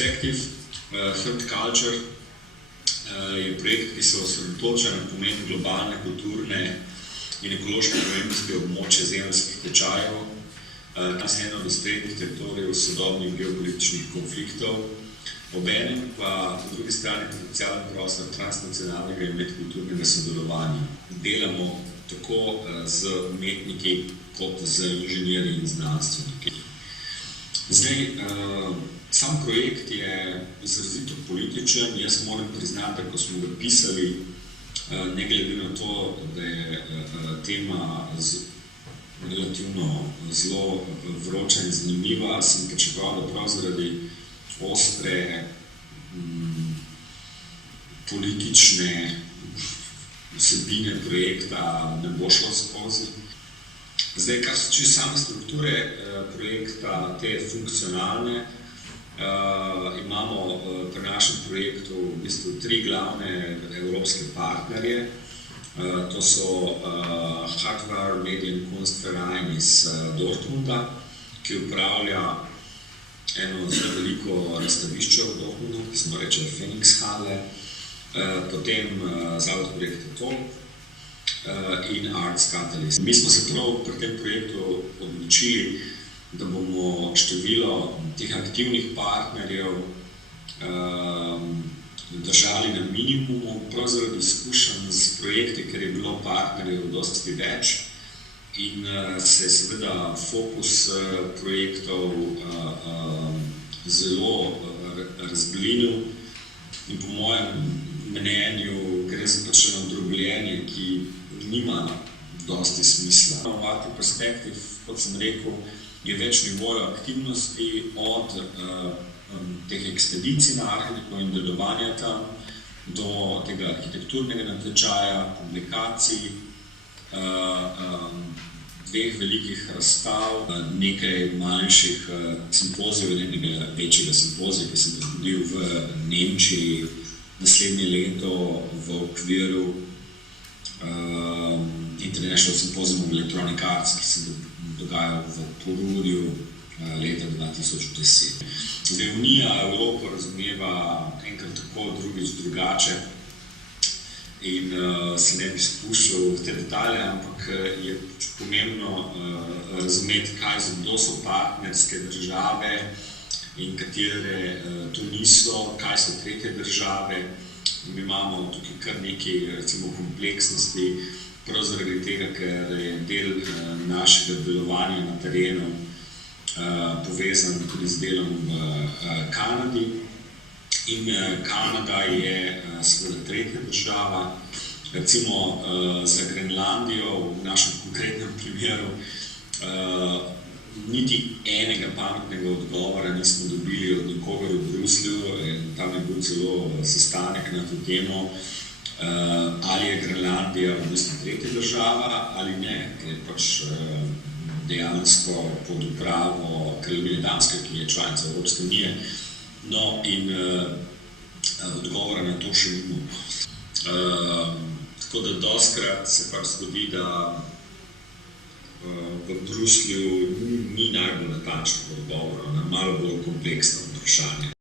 Perspective, Third Culture je projekt, ki se osredotoča na pomen globalne, kulturne in ekološke pomembnosti območja zemeljskih tečajev, nas je eno od sprednjih teritorijev sodobnih geopolitičnih konfliktov, obenem pa po drugi strani potencialen prostor transnacionalnega in medkulturnega sodelovanja. Delamo tako z umetniki kot z inženirji in znanstveniki. Zdaj, sam projekt je izrazito političen. Jaz moram priznati, da ko smo ga pisali, ne glede na to, da je tema relativno zelo vroča in zanimiva, sem pričakoval, da prav zaradi ostre politične vsebine projekta ne bo šlo skozi. Zdaj, kar se tiče same strukture projekta, te funkcionalne, imamo pri našem projektu v bistvu 3 glavne evropske partnerje. To so Hardware Medien Kunstverein iz Dortmunda, ki upravlja eno zelo veliko razstavišče v Dortmundu, ki smo reče Phoenix Halle, potem Zavod projekta Tolp in Arts Catalyst. Mi smo se prav pri tem projektu odločili, da bomo število teh aktivnih partnerjev držali na minimumu, prav zaradi izkušenj z projekti, ker je bilo partnerjev dosti več in se je seveda fokus projektov zelo razblinil in po mojem mnenju gre za pač eno drobljenje, ki nima dosti smisla. Ovakvi Perspective, kot sem rekel, je več nivojev aktivnosti od teh ekspedicij na Arhiko in delovanja tam do tega arhitekturnega natečaja, publikacij, 2 velikih razstav, nekaj manjših simpozijev in enega večjega simpozija, ki se bo zgodil v Nemčiji naslednje leto v okviru International Symposium of Electronic Arts, ki se dogajal v Porurju leta 2010. Zdaj, Unija Evropo razumeva enkrat tako, drugič drugače in se ne bi spuščal v te detalje, ampak je pomembno razumeti, kdo so partnerske države in katere to niso, kaj so tretje države. Mi imamo tukaj kar nekaj, recimo, kompleksnosti, prav zaradi tega, ker je del našega delovanja na terenu povezan tudi z delom v Kanadi. In Kanada je seveda tretja država. Recimo za Grenlandijo, v našem konkretnem primeru, niti enega pametnega odgovora nismo dobili od nikogar v Bruslju. Tam je bil celo sestanek na to temo, ali je Grenlandija v bistvu tretja država ali ne, ker je pač dejansko pod upravo Kraljevine Danske, ki je članica Evropske unije. No, in odgovora na to še nimamo. Tako da dostikrat se pač zgodi, da v Bruslju ni najbolj natančnih odgovorov na malo bolj kompleksno vprašanje.